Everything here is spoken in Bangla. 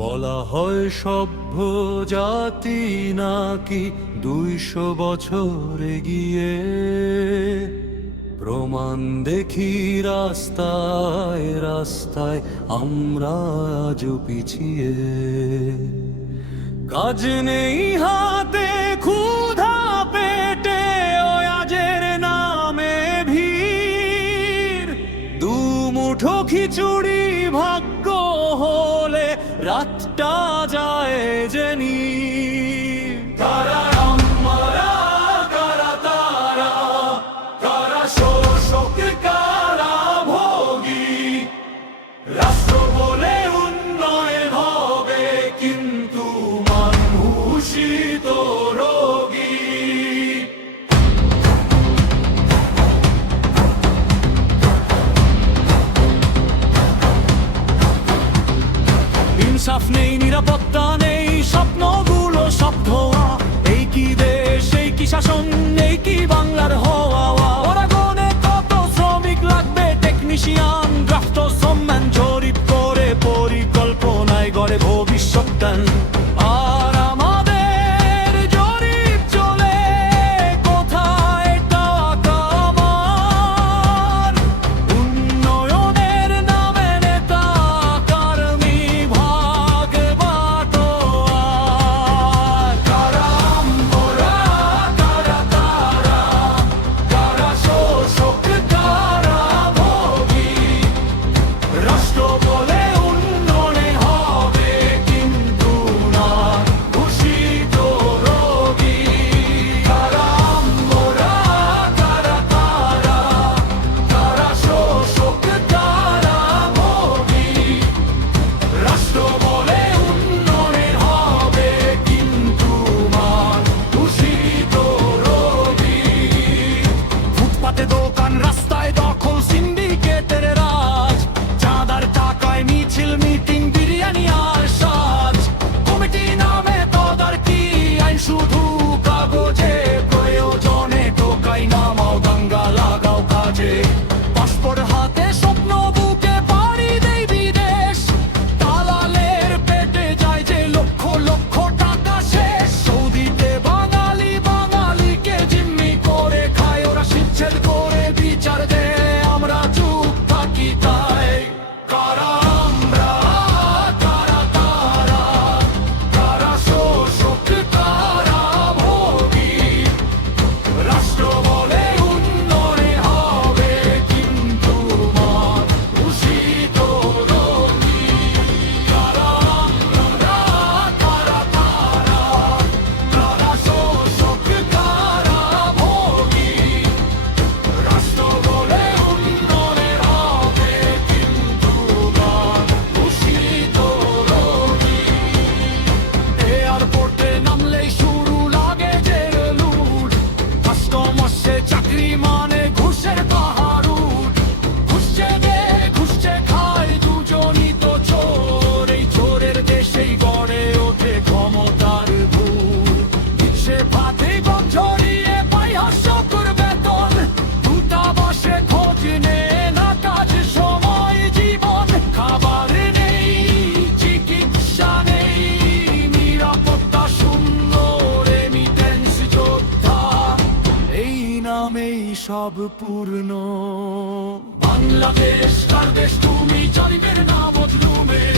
বলা হয় সভ্য জাতি নাকি 200 বছর এগিয়ে। প্রমাণ দেখি রাস্তায় রাস্তায় আমরা আজও পিছিয়ে। কাজ নেই হাতে ক্ষুধা পেটে ওই আজের নামে ভিড়। দুমুঠো খিচুড়ি ভাগ্য হলে রাতটা যায় জেনি। কারা আমরা, কারা তারা, কারা শোষক, কারা ভোগী। রাষ্ট্র বলে উন্নয়ন হবে কিন্তু মানুষই তো রোগী। ইনসাফ নেই, নিরাপত্তা নেই, স্বপ্নগুলো সব ধোয়া। এই কি দেশ, এই কি শাসন, এই কি বাংলার হওয়া। ওরা গনে কত শ্রমিক লাগবে, টেকনিশিয়ান, ড্রাফটসম্যান, জরিপ করে পরিকল্পনায় গড়ে ভবিষ্যৎ। আর আমাদের জরিপ চলে কোথায় টাকা আমার। উন্নয়নের নামে নেতা কর্মী ভাগ বাটোয়ার। কারা আমরা, কারা তারা, কারা শোষক, কারা ভোগী। রাষ্ট্র বলে উন্নয়নে হবে কিন্তু না ঘোষিত রোগী। কারা আমরা, কারা তারা, কারা শোষক, কারা ভোগী। রাষ্ট্র বলে উন্নয়নে হবে কিন্তু না ঘোষিত রোগী। ফুটপাতে দোকান, রাস্তায় দখল, সিন্ডিকেটের রাজ। চাঁদার টাকায় মিছিল, মিটিং, বিরিয়ানি আর সাজ। কমিটি নামে তদারকি, আইন শুধু কাগজে। প্রয়োজনে টোকাই নামাও, দাঙ্গা লাগাও কাজে। পাসপোর্ট হাতে, স্বপ্ন বুকে, পাড়ি দেই বিদেশ। দালালের পেটে যায় যে লক্ষ লক্ষ টাকা শেষ। সৌদিতে বাঙালি বাঙালিকে জিম্মি করে খায়। ওরা শিথিল করে বিচার দেয়, আমরা চুপ থাকি তাই। কারা আমরা, কারা তারা, কারা শোষক, কারা ভোগী। রাষ্ট্র বলে উন্নয়নে হবে কিন্তু মানুষই তো রোগী। কারা আমরা, কারা তারা, কারা শোষক, কারা ভোগী। রাষ্ট্র বলে উন্নয়নে হবে কিন্তু মানুষই তো রোগী। এয়ারপোর্টে নামলেই শুরু লাগে যে লুট। কাস্টমার্সে চাকরি মানে ঘুষের পাহাড়। ঘুষছে দে, ঘুষছে খায়, দুজনই তো চোর। এই চোরের দেশেই গড়ে ওঠে ক্ষমতার ভুল। সে ফাঁদে গম ঝরিয়ে পাই হাস্যকর বেতন। দূতাবাসে খোঁজ নে না কাজ, সময়, জীবন। খাবার নেই, চিকিৎসা নেই, নিরাপত্তা শূন্য, রেমিটেন্স যোদ্ধা। এই নামেই সব পূর্ণ। বাংলাদেশ কার দেশ তুমি, জালিমের না মজলুমের।